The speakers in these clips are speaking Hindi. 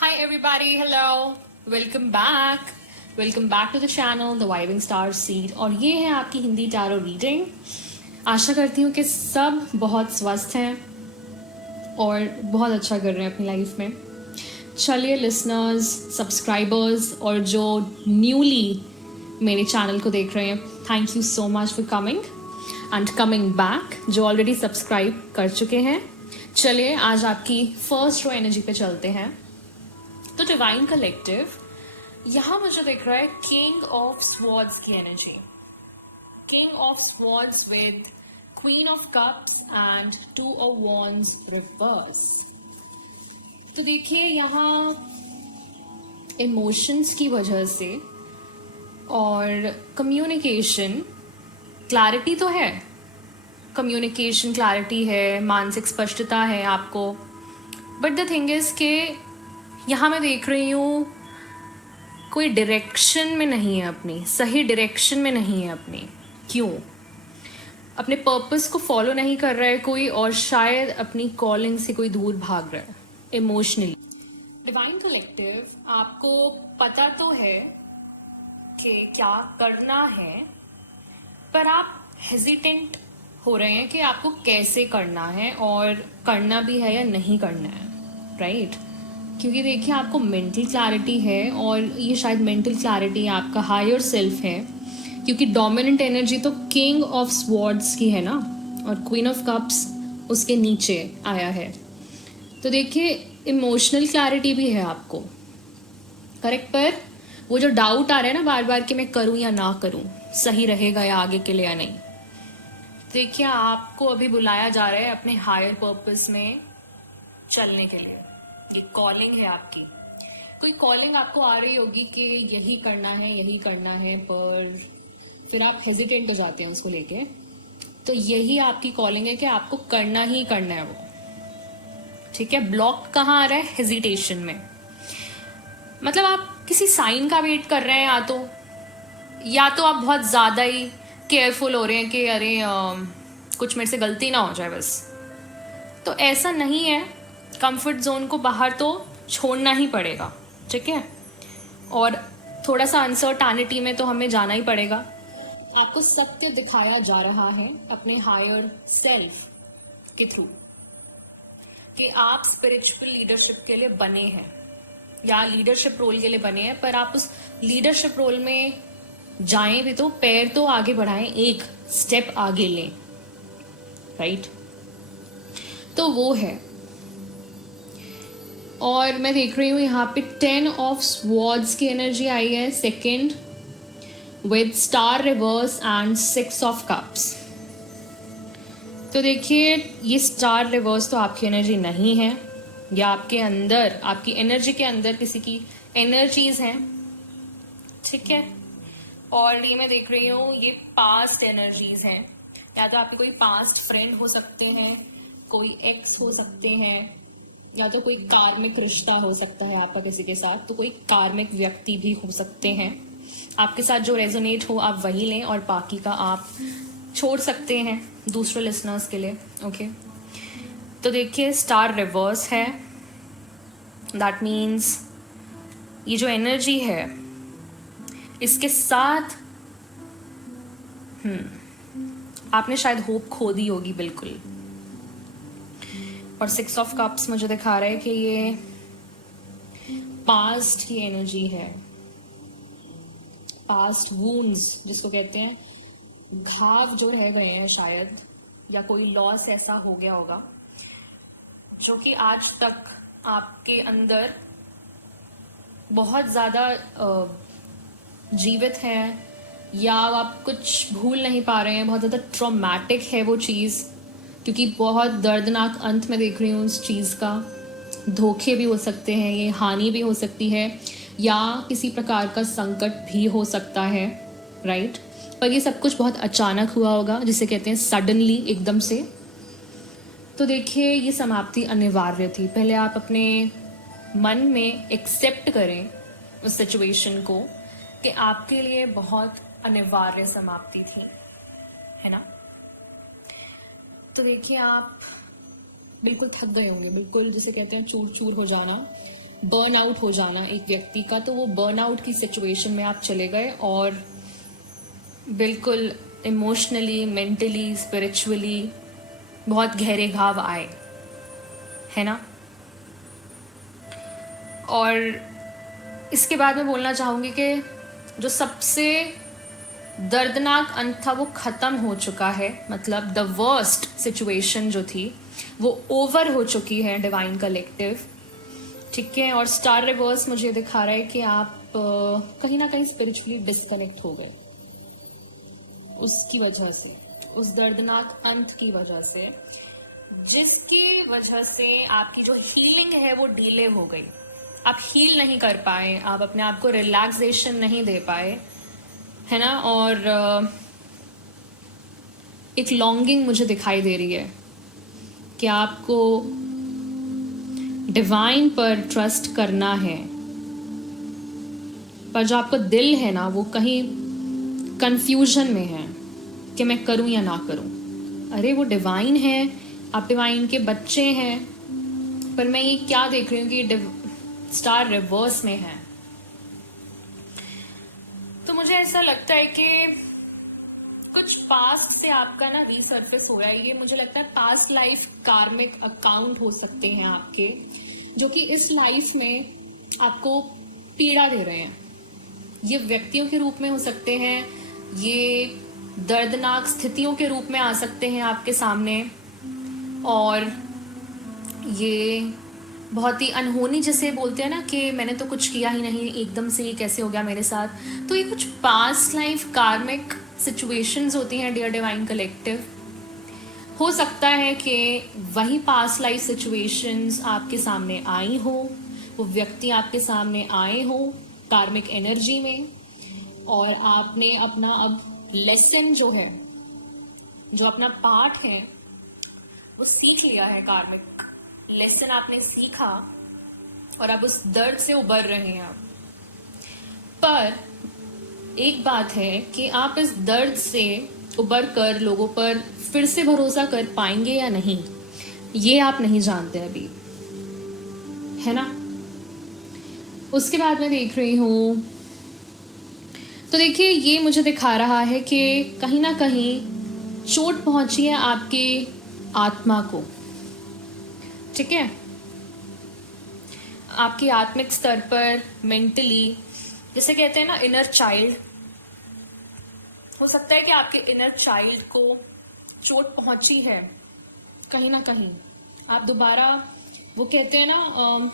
Hi everybody, hello, welcome back. Welcome back to the channel, The Vibing Star Seed. और ये है आपकी हिंदी टैरो रीडिंग। आशा करती हूँ कि सब बहुत स्वस्थ हैं और बहुत अच्छा कर रहे हैं अपनी लाइफ में। चलिए लिसनर्स, सब्सक्राइबर्स और जो न्यूली मेरे चैनल को देख रहे हैं, thank you so much for coming and coming back. जो ऑलरेडी सब्सक्राइब कर चुके हैं, चलिए आज आपकी फर्स्ट रो एनर्जी पे चलते हैं। तो डिवाइन कलेक्टिव, यहां मुझे दिख रहा है किंग ऑफ स्वॉर्ड्स की energy. King of swords with queen of cups and two of wands reverse. तो देखिए यहां इमोशंस की वजह से और कम्युनिकेशन क्लैरिटी तो है, कम्युनिकेशन क्लैरिटी है, मानसिक स्पष्टता है आपको, बट द थिंग इज के यहाँ मैं देख रही हूँ कोई डायरेक्शन में नहीं है, अपनी सही डायरेक्शन में नहीं है अपनी। क्यों? अपने पर्पस को फॉलो नहीं कर रहा है कोई, और शायद अपनी कॉलिंग से कोई दूर भाग रहा है इमोशनली। डिवाइन कलेक्टिव, आपको पता तो है कि क्या करना है, पर आप हेजिटेंट हो रहे हैं कि आपको कैसे करना है और करना भी है या नहीं करना है, राइट? क्योंकि देखिए आपको मेंटल क्लैरिटी है और ये शायद मेंटल क्लैरिटी आपका हायर सेल्फ है, क्योंकि डोमिनेंट एनर्जी तो किंग ऑफ स्वॉर्ड्स की है ना, और क्वीन ऑफ कप्स उसके नीचे आया है। तो देखिए इमोशनल क्लैरिटी भी है आपको, करेक्ट, पर वो जो डाउट आ रहा है ना बार बार कि मैं करूं या ना करूं, सही रहेगा या आगे के लिए या नहीं। देखिए आपको अभी बुलाया जा रहा है अपने हायर पर्पस में चलने के लिए। ये कॉलिंग है आपकी, कोई कॉलिंग आपको आ रही होगी कि यही करना है यही करना है, पर फिर आप हेजिटेंट हो जाते हैं उसको लेके। तो यही आपकी कॉलिंग है कि आपको करना ही करना है वो, ठीक है। ब्लॉक कहाँ आ रहा है? हेजिटेशन में। मतलब आप किसी साइन का वेट कर रहे हैं, या तो आप बहुत ज़्यादा ही केयरफुल हो रहे हैं कि अरे कुछ मेरे से गलती ना हो जाए बस। तो ऐसा नहीं है, कंफर्ट जोन को बाहर तो छोड़ना ही पड़ेगा, ठीक है। और थोड़ा सा अनसर्टेनिटी में तो हमें जाना ही पड़ेगा। आपको सत्य दिखाया जा रहा है अपने हायर सेल्फ के थ्रू कि आप स्पिरिचुअल लीडरशिप के लिए बने हैं या लीडरशिप रोल के लिए बने हैं, पर आप उस लीडरशिप रोल में जाएं भी तो पैर तो आगे बढ़ाएं, एक स्टेप आगे लें, राइट? तो वो है। और मैं देख रही हूँ यहाँ पे 10 ऑफ स्वॉर्ड्स की एनर्जी आई है second, with star reverse and 6 of cups. तो देखिए ये स्टार रिवर्स तो आपकी एनर्जी नहीं है, या आपके अंदर, आपकी एनर्जी के अंदर किसी की एनर्जीज हैं, ठीक है। और ये मैं देख रही हूँ ये पास्ट एनर्जीज हैं, या तो आपके कोई पास्ट फ्रेंड हो सकते हैं, कोई एक्स हो सकते हैं, या तो कोई कार्मिक रिश्ता हो सकता है आपका किसी के साथ, तो कोई कार्मिक व्यक्ति भी हो सकते हैं आपके साथ। जो रेजोनेट हो आप वही लें और बाकी का आप छोड़ सकते हैं दूसरे लिसनर्स के लिए, ओके। तो देखिए स्टार रिवर्स है, दैट मीन्स ये जो एनर्जी है इसके साथ आपने शायद होप खो दी होगी बिल्कुल। और 6 ऑफ कप्स मुझे दिखा रहा है कि ये पास्ट की एनर्जी है, पास्ट वूंड्स जिसको कहते हैं, घाव जो रह गए हैं शायद, या कोई लॉस ऐसा हो गया होगा जो कि आज तक आपके अंदर बहुत ज्यादा जीवित है, या आप कुछ भूल नहीं पा रहे हैं, बहुत ज्यादा ट्रॉमेटिक है वो चीज़, क्योंकि बहुत दर्दनाक अंत में देख रही हूँ उस चीज़ का। धोखे भी हो सकते हैं, ये हानि भी हो सकती है, या किसी प्रकार का संकट भी हो सकता है, राइट? पर ये सब कुछ बहुत अचानक हुआ होगा, जिसे कहते हैं सडनली, एकदम से। तो देखिए ये समाप्ति अनिवार्य थी। पहले आप अपने मन में एक्सेप्ट करें उस सिचुएशन को कि आपके लिए बहुत अनिवार्य समाप्ति थी, है ना। तो देखिए आप बिल्कुल थक गए होंगे, बिल्कुल जिसे कहते हैं चूर चूर हो जाना, बर्न आउट हो जाना एक व्यक्ति का, तो वो बर्न आउट की सिचुएशन में आप चले गए और बिल्कुल इमोशनली, मेंटली, स्पिरिचुअली बहुत गहरे घाव आए, है ना। और इसके बाद मैं बोलना चाहूँगी कि जो सबसे दर्दनाक अंत था वो ख़त्म हो चुका है। मतलब द वर्स्ट सिचुएशन जो थी वो ओवर हो चुकी है डिवाइन कलेक्टिव, ठीक है। और स्टार रिवर्स मुझे दिखा रहा है कि आप कहीं ना कहीं स्पिरिचुअली डिस्कनेक्ट हो गए उसकी वजह से, उस दर्दनाक अंत की वजह से, जिसकी वजह से आपकी जो हीलिंग है वो डिले हो गई। आप हील नहीं कर पाए, आप अपने आप को रिलैक्सेशन नहीं दे पाए, है ना। और एक लॉन्गिंग मुझे दिखाई दे रही है कि आपको डिवाइन पर ट्रस्ट करना है, पर जो आपका दिल है ना वो कहीं कंफ्यूजन में है कि मैं करूं या ना करूं। अरे वो डिवाइन है, आप डिवाइन के बच्चे हैं, पर मैं ये क्या देख रही हूँ कि स्टार रिवर्स में है। तो मुझे ऐसा लगता है कि कुछ पास्ट से आपका ना रीसर्फेस हो रहा है। ये मुझे लगता है पास्ट लाइफ कार्मिक अकाउंट हो सकते हैं आपके, जो कि इस लाइफ में आपको पीड़ा दे रहे हैं। ये व्यक्तियों के रूप में हो सकते हैं, ये दर्दनाक स्थितियों के रूप में आ सकते हैं आपके सामने, और ये बहुत ही अनहोनी, जैसे बोलते हैं ना कि मैंने तो कुछ किया ही नहीं, एकदम से ये कैसे हो गया मेरे साथ। तो ये कुछ पास्ट लाइफ कार्मिक सिचुएशंस होती हैं डियर डिवाइन कलेक्टिव। हो सकता है कि वही पास्ट लाइफ सिचुएशंस आपके सामने आई हो, वो व्यक्ति आपके सामने आए हो कार्मिक एनर्जी में, और आपने अपना अब लेसन जो है, जो अपना पाठ है वो सीख लिया है। कार्मिक लेसन आपने सीखा और अब उस दर्द से उबर रहे हैं आप। पर एक बात है कि आप इस दर्द से उबर कर लोगों पर फिर से भरोसा कर पाएंगे या नहीं, ये आप नहीं जानते अभी, है ना। उसके बाद मैं देख रही हूँ, तो देखिए ये मुझे दिखा रहा है कि कहीं ना कहीं चोट पहुंची है आपकी आत्मा को, ठीक है। आपकी आत्मिक स्तर पर, मेंटली, जैसे कहते हैं ना इनर चाइल्ड, हो सकता है कि आपके इनर चाइल्ड को चोट पहुंची है कहीं ना कहीं। आप दोबारा, वो कहते हैं ना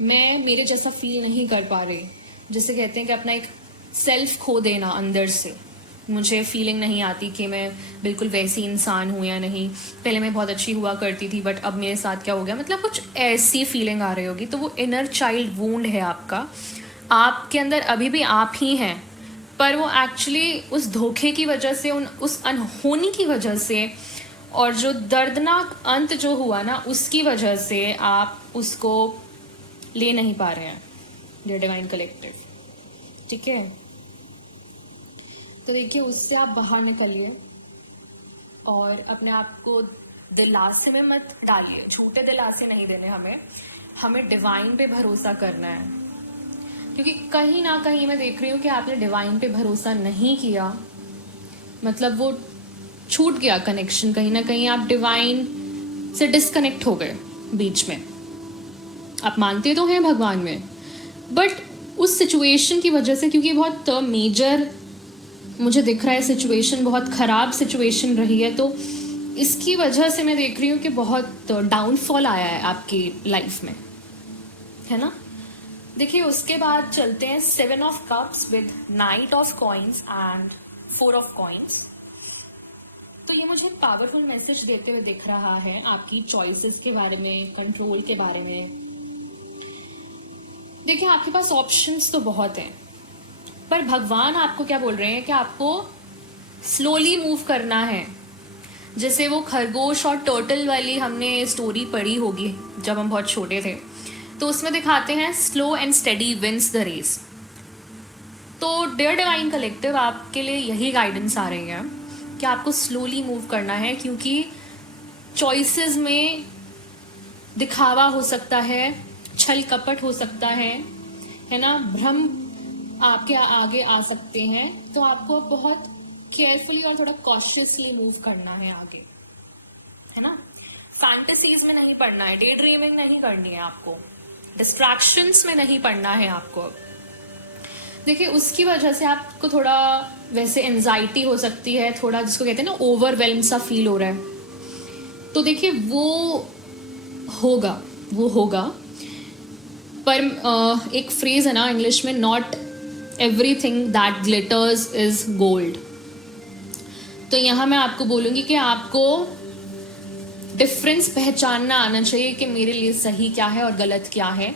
मैं मेरे जैसा फील नहीं कर पा रही, जैसे कहते हैं कि अपना एक सेल्फ खो देना अंदर से। मुझे फीलिंग नहीं आती कि मैं बिल्कुल वैसी इंसान हूँ या नहीं, पहले मैं बहुत अच्छी हुआ करती थी बट अब मेरे साथ क्या हो गया, मतलब कुछ ऐसी फीलिंग आ रही होगी। तो वो इनर चाइल्ड वूंड है आपका, आपके अंदर अभी भी आप ही हैं, पर वो एक्चुअली उस धोखे की वजह से, उस अनहोनी की वजह से, और जो दर्दनाक अंत जो हुआ ना उसकी वजह से आप उसको ले नहीं पा रहे हैं डियर डिवाइन कलेक्टिव, ठीक है। तो देखिए उससे आप बाहर निकलिए और अपने आप को दिलासे में मत डालिए, झूठे दिलासे नहीं देने हमें डिवाइन पे भरोसा करना है। क्योंकि कहीं ना कहीं मैं देख रही हूँ कि आपने डिवाइन पे भरोसा नहीं किया, मतलब वो छूट गया कनेक्शन, कहीं ना कहीं आप डिवाइन से डिस्कनेक्ट हो गए बीच में। आप मानते तो हैं भगवान में, बट उस सिचुएशन की वजह से, क्योंकि बहुत मेजर मुझे दिख रहा है सिचुएशन, बहुत ख़राब सिचुएशन रही है, तो इसकी वजह से मैं देख रही हूँ कि बहुत डाउनफॉल आया है आपकी लाइफ में, है ना। देखिए उसके बाद चलते हैं 7 of cups with night of coins and 4 of coins. तो ये मुझे पावरफुल मैसेज देते हुए दिख रहा है आपकी चॉइसेस के बारे में, कंट्रोल के बारे में। देखिए आपके पास ऑप्शंस तो बहुत हैं, पर भगवान आपको क्या बोल रहे हैं कि आपको स्लोली मूव करना है। जैसे वो खरगोश और टर्टल वाली हमने स्टोरी पढ़ी होगी जब हम बहुत छोटे थे, तो उसमें दिखाते हैं slow and steady wins the race. तो डियर डिवाइन कलेक्टिव आपके लिए यही गाइडेंस आ रही है कि आपको स्लोली मूव करना है, क्योंकि चॉइसेस में दिखावा हो सकता है, छल कपट हो सकता है ना, भ्रम आपके आगे आ सकते हैं, तो आपको बहुत केयरफुली और थोड़ा कॉशियसली मूव करना है आगे, है ना। फैंटेसीज में नहीं पढ़ना है, डे ड्रीमिंग नहीं करनी है आपको, डिस्ट्रैक्शंस में नहीं पढ़ना है आपको। देखिए उसकी वजह से आपको थोड़ा वैसे एंजाइटी हो सकती है, थोड़ा जिसको कहते हैं ना ओवरवेल्म सा फील हो रहा है, तो देखिए वो होगा। पर एक फ्रेज है ना इंग्लिश में, not everything that glitters is gold. तो यहाँ मैं आपको बोलूँगी कि आपको डिफरेंस पहचानना आना चाहिए कि मेरे लिए सही क्या है और गलत क्या है,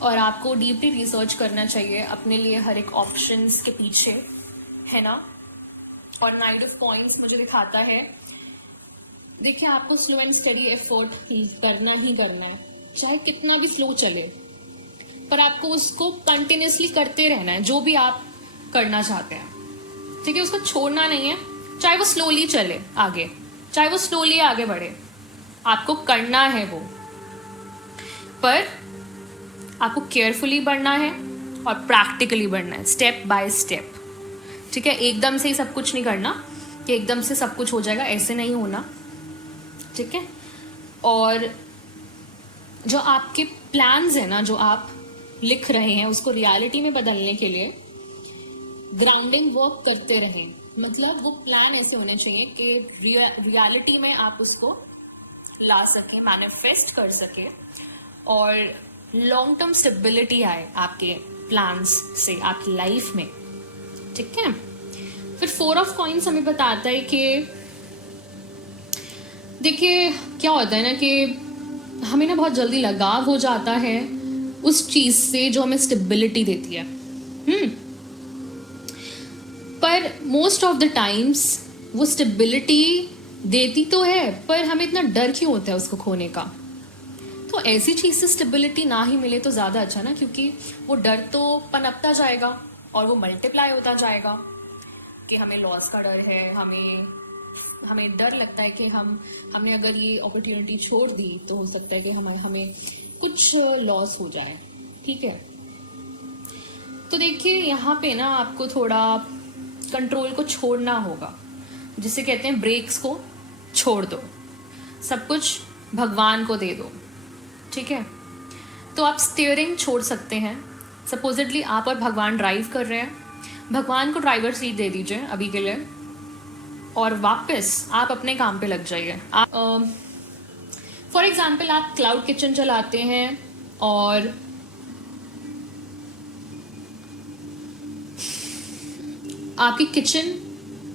और आपको डीपली रिसर्च करना चाहिए अपने लिए हर एक ऑप्शंस के पीछे, है ना। और नाइट ऑफ पॉइंट्स मुझे दिखाता है, देखिए आपको स्लो एंड स्टडी एफर्ट करना ही करना है, चाहे कितना भी स्लो चले, पर आपको उसको कंटिन्यूसली करते रहना है जो भी आप करना चाहते हैं, ठीक है। उसको छोड़ना नहीं है, चाहे वो स्लोली चले आगे, चाहे वो स्लोली आगे बढ़े, आपको करना है वो, पर आपको केयरफुली बढ़ना है और प्रैक्टिकली बढ़ना है, स्टेप बाय स्टेप, ठीक है। एकदम से ही सब कुछ नहीं करना कि एकदम से सब कुछ हो जाएगा, ऐसे नहीं होना, ठीक है। और जो आपके प्लान्स है ना, जो आप लिख रहे हैं, उसको रियलिटी में बदलने के लिए ग्राउंडिंग वर्क करते रहें। मतलब वो प्लान ऐसे होने चाहिए कि रियलिटी में आप उसको ला सके, मैनिफेस्ट कर सके, और लॉन्ग टर्म स्टेबिलिटी आए आपके प्लान्स से आपकी लाइफ में, ठीक है। फिर 4 ऑफ कॉइंस हमें बताता है कि देखिए क्या होता है ना कि हमें ना बहुत जल्दी लगाव हो जाता है उस चीज से जो हमें स्टेबिलिटी देती है, पर मोस्ट ऑफ द टाइम्स वो स्टेबिलिटी देती तो है, पर हमें इतना डर क्यों होता है उसको खोने का। तो ऐसी चीज से स्टेबिलिटी ना ही मिले तो ज्यादा अच्छा ना, क्योंकि वो डर तो पनपता जाएगा और वो मल्टीप्लाई होता जाएगा कि हमें लॉस का डर है, हमें डर लगता है कि हमने अगर ये अपॉर्चुनिटी छोड़ दी तो हो सकता है कि हमें कुछ लॉस हो जाए, ठीक है। तो देखिए यहाँ पे ना आपको थोड़ा कंट्रोल को छोड़ना होगा, जिसे कहते हैं ब्रेक्स को छोड़ दो, सब कुछ भगवान को दे दो, ठीक है। तो आप स्टीयरिंग छोड़ सकते हैं, सपोजिटली आप और भगवान ड्राइव कर रहे हैं, भगवान को ड्राइवर सीट दे दीजिए अभी के लिए, और वापस आप अपने काम पे लग जाइए। फॉर एग्जाम्पल आप क्लाउड किचन चलाते हैं और आपकी किचन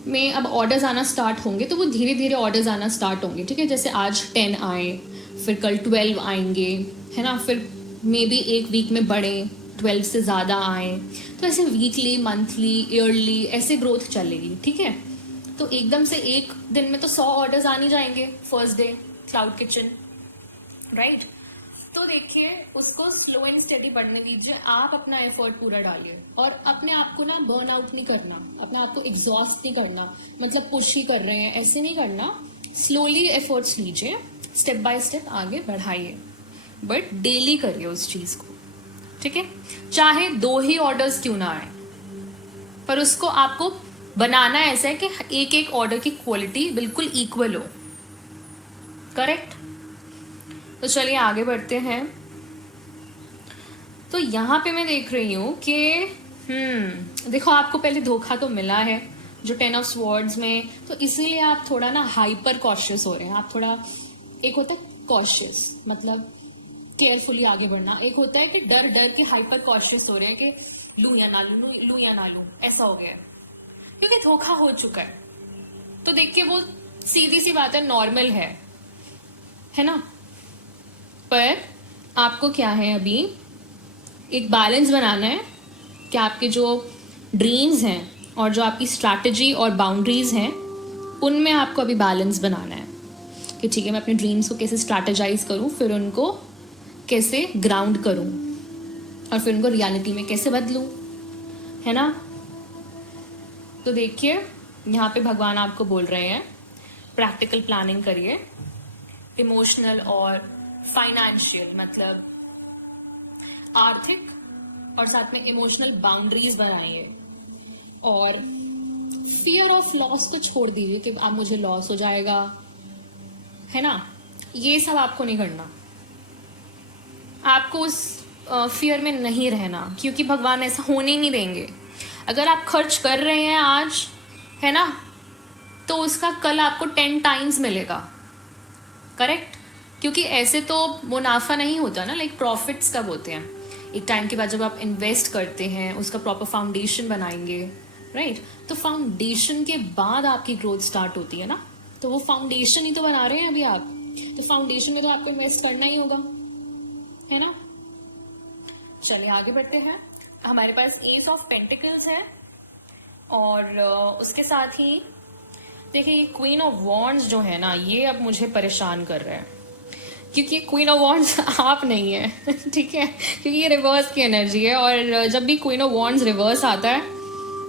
में अब ऑर्डर्स आना स्टार्ट होंगे, तो वो धीरे धीरे ऑर्डर्स आना स्टार्ट होंगे, ठीक है। जैसे आज 10 आए, फिर कल 12 आएंगे, है ना, फिर मे बी एक वीक में बढ़े 12 से ज़्यादा आए, तो ऐसे वीकली, मंथली, ईयरली ऐसे ग्रोथ चलेगी, ठीक है। तो एकदम से एक दिन में तो 100 ऑर्डर्स आने जाएंगे first day cloud kitchen, right. तो देखिए उसको स्लो एंड स्टेडी बढ़ने दीजिए, आप अपना एफर्ट पूरा डालिए, और अपने आप को ना बर्न आउट नहीं करना, अपने आप को एग्जॉस्ट नहीं करना, मतलब पुश ही कर रहे हैं ऐसे नहीं करना, स्लोली एफर्ट्स लीजिए, स्टेप बाय स्टेप आगे बढ़ाइए, बट डेली करिए उस चीज को, ठीक है। चाहे 2 ही ऑर्डर्स क्यों ना आए, पर उसको आपको बनाना ऐसा है कि एक एक ऑर्डर की क्वालिटी बिल्कुल इक्वल हो, करेक्ट। तो चलिए आगे बढ़ते हैं। तो यहाँ पे मैं देख रही हूँ कि देखो आपको पहले धोखा तो मिला है जो 10 ऑफ स्वॉर्ड्स में, तो इसीलिए आप थोड़ा ना हाइपर कॉशियस हो रहे हैं। आप थोड़ा, एक होता है कॉशियस मतलब केयरफुली आगे बढ़ना, एक होता है कि डर डर के हाइपर कॉशियस हो रहे हैं कि लूं या ना लूं, लूं या ना लूं, ऐसा हो गया है क्योंकि धोखा हो चुका है। तो देखिए वो सीधी सी बात है, नॉर्मल है ना। पर आपको क्या है, अभी एक बैलेंस बनाना है कि आपके जो ड्रीम्स हैं और जो आपकी स्ट्रैटेजी और बाउंड्रीज हैं उनमें आपको अभी बैलेंस बनाना है कि ठीक है मैं अपने ड्रीम्स को कैसे स्ट्रैटेजाइज करूं, फिर उनको कैसे ग्राउंड करूं और फिर उनको रियलिटी में कैसे बदलूं, है ना। तो देखिए यहाँ पे भगवान आपको बोल रहे हैं प्रैक्टिकल प्लानिंग करिए, इमोशनल और फाइनेंशियल, मतलब आर्थिक और साथ में इमोशनल बाउंड्रीज बनाइए, और फियर ऑफ लॉस को छोड़ दीजिए कि अब मुझे लॉस हो जाएगा, है ना। ये सब आपको नहीं करना, आपको उस फियर में नहीं रहना, क्योंकि भगवान ऐसा होने ही नहीं देंगे। अगर आप खर्च कर रहे हैं आज, है ना, तो उसका कल आपको 10 टाइम्स मिलेगा, करेक्ट। क्योंकि ऐसे तो मुनाफा नहीं होता ना, लाइक प्रॉफिट्स कब होते हैं, एक टाइम के बाद जब आप इन्वेस्ट करते हैं, उसका प्रॉपर फाउंडेशन बनाएंगे, राइट। तो फाउंडेशन के बाद आपकी ग्रोथ स्टार्ट होती है ना, तो वो फाउंडेशन ही तो बना रहे हैं अभी आप, तो फाउंडेशन में तो आपको इन्वेस्ट करना ही होगा, है ना। चलिए आगे बढ़ते हैं। हमारे पास एस ऑफ पेंटिकल्स है, और उसके साथ ही देखिए क्वीन ऑफ वॉन्ड्स जो है ना, ये अब मुझे परेशान कर रहा है, क्योंकि क्वीन ऑफ वॉन्ड्स आप नहीं है ठीक है, क्योंकि ये रिवर्स की एनर्जी है, और जब भी क्वीन ऑफ वॉन्ड्स रिवर्स आता है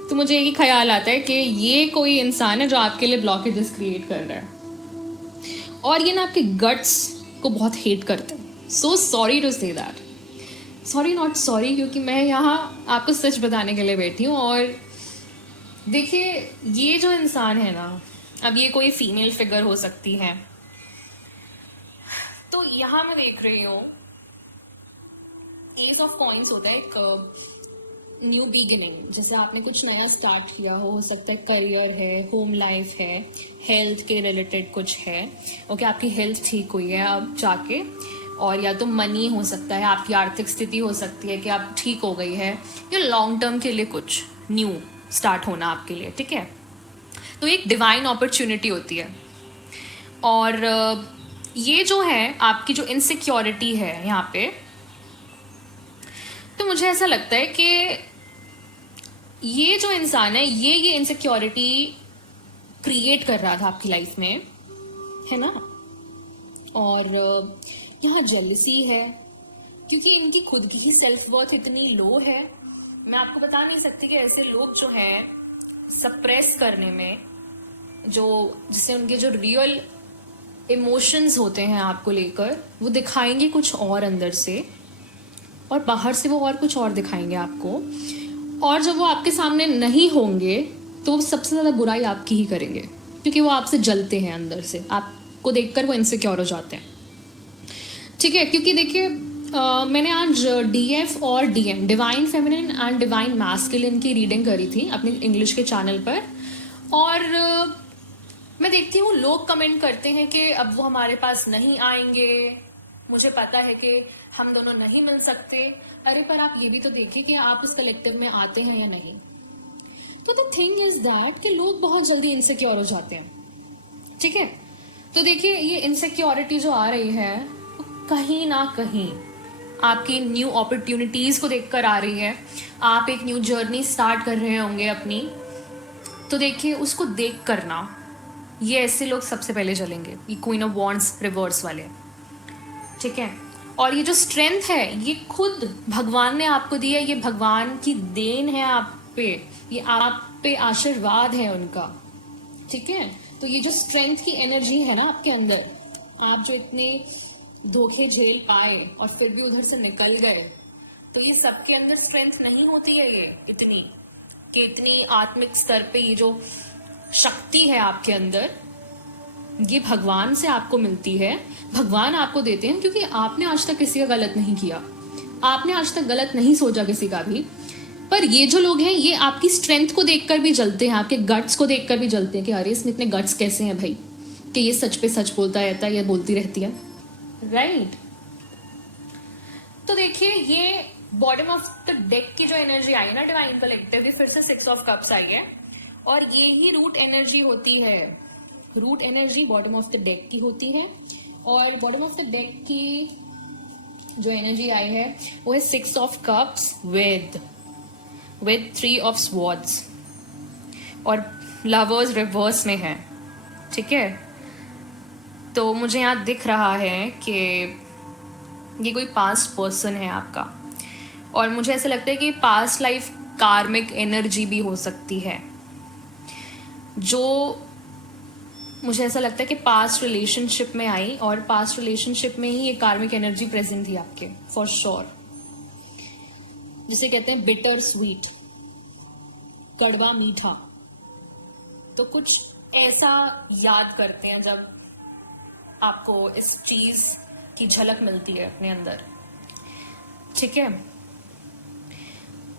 तो मुझे यही ख्याल आता है कि ये कोई इंसान है जो आपके लिए ब्लॉकेजेस क्रिएट कर रहा है, और ये ना आपके गट्स को बहुत हेट करते हैं। So sorry to say that, sorry not sorry, क्योंकि मैं यहाँ आपको सच बताने के लिए बैठी हूँ। और देखिए ये जो इंसान है ना, अब ये कोई फीमेल फिगर हो सकती है, तो यहाँ मैं देख रही हूँ एस ऑफ कॉइंस होता है एक न्यू बिगिनिंग, जैसे आपने कुछ नया स्टार्ट किया हो सकता है करियर है, होम लाइफ है, हेल्थ के रिलेटेड कुछ है, ओके, आपकी हेल्थ ठीक हुई है अब जाके, और या तो मनी हो सकता है, आपकी आर्थिक स्थिति हो सकती है कि आप ठीक हो गई है, या लॉन्ग टर्म के लिए कुछ न्यू स्टार्ट होना आपके लिए, ठीक है। तो एक डिवाइन अपॉर्चुनिटी होती है, और ये जो है आपकी जो इनसिक्योरिटी है यहाँ पे, तो मुझे ऐसा लगता है कि ये जो इंसान है ये इनसिक्योरिटी क्रिएट कर रहा था आपकी लाइफ में, है ना। और यहाँ जेलसी है, क्योंकि इनकी खुद की ही सेल्फ वर्थ इतनी लो है। मैं आपको बता नहीं सकती कि ऐसे लोग जो हैं सप्रेस करने में, जो जिससे उनके जो रियल इमोशंस होते हैं आपको लेकर, वो दिखाएंगे कुछ और अंदर से, और बाहर से वो और कुछ और दिखाएंगे आपको, और जब वो आपके सामने नहीं होंगे तो वो सबसे ज़्यादा बुराई आपकी ही करेंगे, क्योंकि वो आपसे जलते हैं अंदर से, आपको देखकर वो इनसिक्योर हो जाते हैं, ठीक है। क्योंकि देखिए मैंने आज डीएफ और DM, divine feminine and divine masculine की रीडिंग करी थी अपनी इंग्लिश के चैनल पर, और मैं देखती हूँ लोग कमेंट करते हैं कि अब वो हमारे पास नहीं आएंगे, मुझे पता है कि हम दोनों नहीं मिल सकते। अरे पर आप ये भी तो देखिए कि आप इस कलेक्टिव में आते हैं या नहीं। तो द थिंग इज दैट कि लोग बहुत जल्दी इनसिक्योर हो जाते हैं, ठीक है। तो देखिए ये इनसिक्योरिटी जो आ रही है वो कहीं ना कहीं आपकी न्यू अपॉर्चुनिटीज को देखकर आ रही है। आप एक न्यू जर्नी स्टार्ट कर रहे होंगे अपनी, तो देखिए उसको देख कर ना ये ऐसे लोग सबसे पहले चलेंगे, ये क्वीन ऑफ वॉन्ड्स रिवर्स वाले, ठीक है। और ये जो स्ट्रेंथ है ये खुद भगवान ने आपको दी है, ये भगवान की देन है आप पे, ये आप पे आशीर्वाद है उनका, ठीक है। तो ये जो स्ट्रेंथ की एनर्जी है ना आपके अंदर, आप जो इतने धोखे झेल पाए और फिर भी उधर से निकल गए, तो ये सबके अंदर स्ट्रेंथ नहीं होती है ये इतनी, कि इतनी आत्मिक स्तर पे ये जो शक्ति है आपके अंदर, ये भगवान से आपको मिलती है, भगवान आपको देते हैं, क्योंकि आपने आज तक किसी का गलत नहीं किया, आपने आज तक गलत नहीं सोचा किसी का भी। पर ये जो लोग हैं ये आपकी स्ट्रेंथ को देखकर भी जलते हैं, आपके गट्स को देखकर भी जलते हैं कि अरे इसमें इतने गट्स कैसे हैं भाई, कि ये सच पे सच बोलता रहता है या बोलती रहती है, राइट। तो देखिए ये बॉटम ऑफ द डेक की जो एनर्जी आई ना डिवाइन कलेक्टिव, ये फिर से 6 ऑफ कप्स आई है, और ये ही रूट एनर्जी होती है। Root energy bottom of the deck की होती है, और बॉटम ऑफ द डेक की जो एनर्जी आई है वो है 6 of cups with 3 of swords, और लवर्स रिवर्स में है, ठीक है। तो मुझे यहाँ दिख रहा है कि ये कोई पास्ट पर्सन है आपका, और मुझे ऐसा लगता है कि पास्ट लाइफ कार्मिक एनर्जी भी हो सकती है, जो मुझे ऐसा लगता है कि पास्ट रिलेशनशिप में आई, और पास्ट रिलेशनशिप में ही ये कार्मिक एनर्जी प्रेजेंट थी आपके, फॉर श्योर, जिसे कहते हैं बिटर स्वीट, कड़वा मीठा। तो कुछ ऐसा याद करते हैं जब आपको इस चीज की झलक मिलती है अपने अंदर, ठीक है।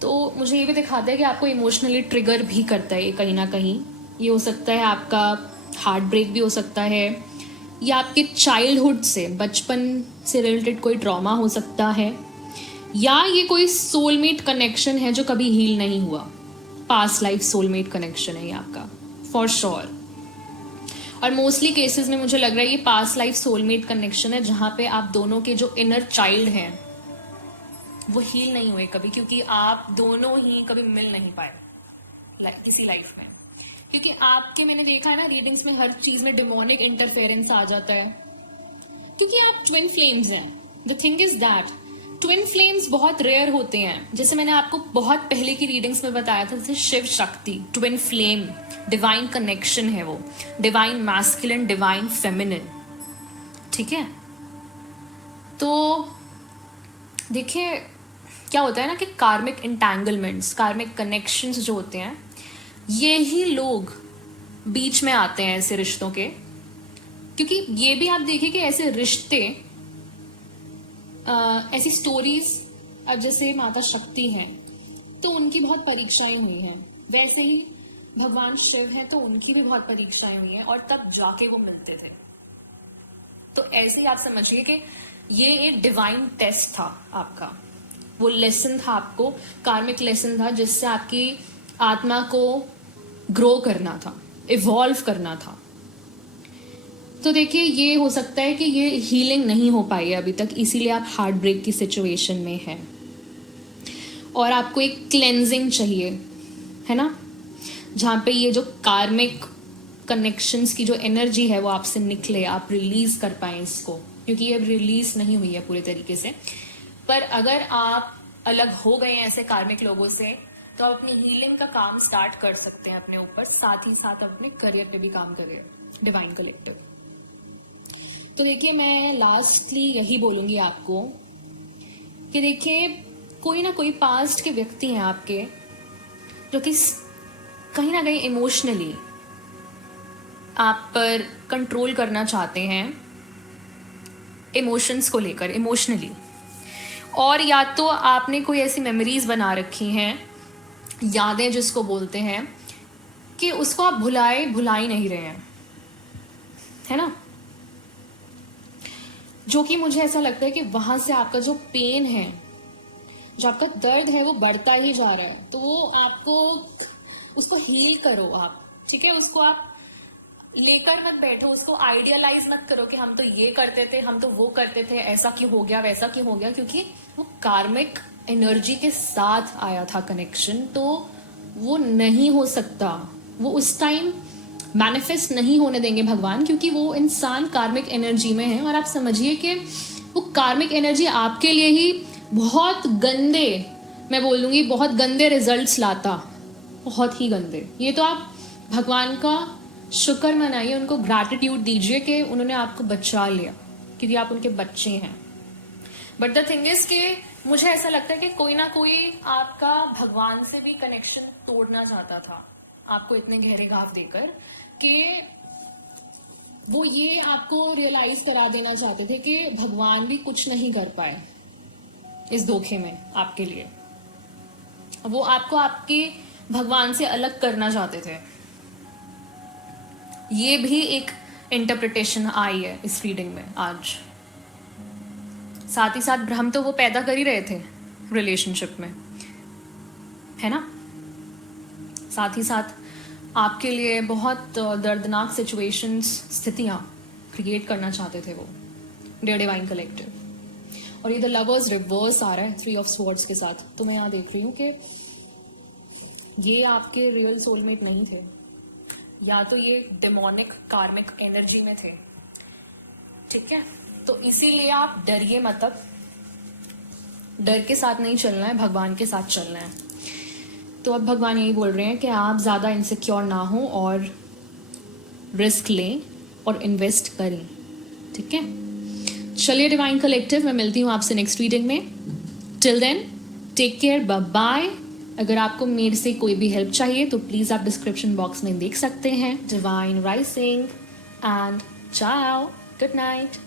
तो मुझे ये भी दिखाता है कि आपको इमोशनली ट्रिगर भी करता है ये कहीं ना कहीं। ये हो सकता है आपका हार्ट ब्रेक भी हो सकता है, या आपके चाइल्डहुड से, बचपन से रिलेटेड कोई ट्रॉमा हो सकता है, या ये कोई सोलमेट कनेक्शन है जो कभी हील नहीं हुआ। पास्ट लाइफ सोलमेट कनेक्शन है ये आपका, फॉर श्योर। और मोस्टली केसेस में मुझे लग रहा है ये पास्ट लाइफ सोलमेट कनेक्शन है, जहाँ पे आप दोनों के जो इनर चाइल्ड हैं वो हील नहीं हुए कभी, क्योंकि आप दोनों ही कभी मिल नहीं पाए किसी लाइफ में। क्योंकि आपके, मैंने देखा है ना रीडिंग्स में, हर चीज में डिमोनिक इंटरफेरेंस आ जाता है, क्योंकि आप ट्विन फ्लेम्स हैं। The thing is that twin flames बहुत रेयर होते हैं। जैसे मैंने आपको बहुत पहले की रीडिंग्स में बताया था, जैसे Shiv Shakti, twin flame, divine connection है वो, डिवाइन मैस्कुलिन, डिवाइन फेमिनिन, ठीक है। तो देखिए क्या होता है ना कि कार्मिक इंटैंगलमेंट्स, कार्मिक कनेक्शंस जो होते हैं, ये ही लोग बीच में आते हैं ऐसे रिश्तों के। क्योंकि ये भी आप देखिए कि ऐसे रिश्ते, ऐसी स्टोरीज, अब जैसे माता शक्ति हैं तो उनकी बहुत परीक्षाएं हुई हैं, वैसे ही भगवान शिव हैं तो उनकी भी बहुत परीक्षाएं हुई हैं, और तब जाके वो मिलते थे। तो ऐसे ही आप समझिए कि ये एक डिवाइन टेस्ट था आपका, वो लेसन था आपको, कार्मिक लेसन था, जिससे आपकी आत्मा को ग्रो करना था, इवॉल्व करना था। तो देखिए ये हो सकता है कि ये हीलिंग नहीं हो पाई है अभी तक, इसीलिए आप हार्ट ब्रेक की सिचुएशन में हैं, और आपको एक क्लेंजिंग चाहिए, है ना, जहाँ पे ये जो कार्मिक कनेक्शंस की जो एनर्जी है वो आपसे निकले, आप रिलीज कर पाए इसको, क्योंकि ये रिलीज नहीं हुई है पूरे तरीके से। पर अगर आप अलग हो गए हैं ऐसे कार्मिक लोगों से, तो आप अपनी हीलिंग का काम स्टार्ट कर सकते हैं अपने ऊपर, साथ ही साथ अपने करियर पे भी काम करिए, डिवाइन कलेक्टिव। तो देखिए मैं लास्टली यही बोलूंगी आपको कि देखिए कोई ना कोई पास्ट के व्यक्ति हैं आपके, जो कि कहीं ना कहीं इमोशनली आप पर कंट्रोल करना चाहते हैं, इमोशंस को लेकर, इमोशनली। और या तो आपने कोई ऐसी मेमोरीज बना रखी हैं, यादें जिसको बोलते हैं, कि उसको आप भुला ही नहीं रहे हैं, है ना। जो कि मुझे ऐसा लगता है कि वहां से आपका जो पेन है, जो आपका दर्द है, वो बढ़ता ही जा रहा है। तो वो आपको, उसको हील करो आप, ठीक है। उसको आप लेकर मत बैठो, उसको आइडियलाइज मत करो कि हम तो ये करते थे, हम तो वो करते थे, ऐसा क्यों हो गया, वैसा क्यों हो गया, क्योंकि वो कार्मिक एनर्जी के साथ आया था कनेक्शन, तो वो नहीं हो सकता, वो उस टाइम मैनिफेस्ट नहीं होने देंगे भगवान, क्योंकि वो इंसान कार्मिक एनर्जी में है। और आप समझिए कि वो कार्मिक एनर्जी आपके लिए ही बहुत गंदे, मैं बोलूँगी बहुत गंदे रिजल्ट्स लाता, बहुत ही गंदे। ये तो आप भगवान का शुक्र मनाइए, उनको ग्रैटिट्यूड दीजिए कि उन्होंने आपको बचा लिया, क्योंकि आप उनके बच्चे हैं। बट द थिंग इज कि मुझे ऐसा लगता है कि कोई ना कोई आपका भगवान से भी कनेक्शन तोड़ना चाहता था, आपको इतने गहरे घाव देकर, कि वो ये आपको रियलाइज करा देना चाहते थे कि भगवान भी कुछ नहीं कर पाए इस धोखे में आपके लिए। वो आपको आपके भगवान से अलग करना चाहते थे। ये भी एक इंटरप्रिटेशन आई है इस रीडिंग में आज। साथ ही साथ भ्रम तो वो पैदा कर ही रहे थे रिलेशनशिप में, है ना। साथ ही साथ आपके लिए बहुत दर्दनाक सिचुएशंस, स्थितियां क्रिएट करना चाहते थे वो, डियर डिवाइन कलेक्टिव। और ये द लवर्स रिवर्स आ रहा है 3 ऑफ स्वॉर्ड्स के साथ। तो मैं यहाँ देख रही हूँ कि ये आपके रियल सोलमेट नहीं थे, या तो ये डिमोनिक कार्मिक एनर्जी में थे, ठीक है। तो इसीलिए आप डरिए मत, अब डर के साथ नहीं चलना है, भगवान के साथ चलना है। तो अब भगवान यही बोल रहे हैं कि आप ज़्यादा इनसिक्योर ना हो और रिस्क लें और इन्वेस्ट करें, ठीक है। चलिए डिवाइन कलेक्टिव, मैं मिलती हूँ आपसे नेक्स्ट रीडिंग में। Till then take care, bye bye. अगर आपको मेरे से कोई भी हेल्प चाहिए तो प्लीज़ आप डिस्क्रिप्शन बॉक्स में देख सकते हैं। डिवाइन राइजिंग एंड चाओ, गुड नाइट।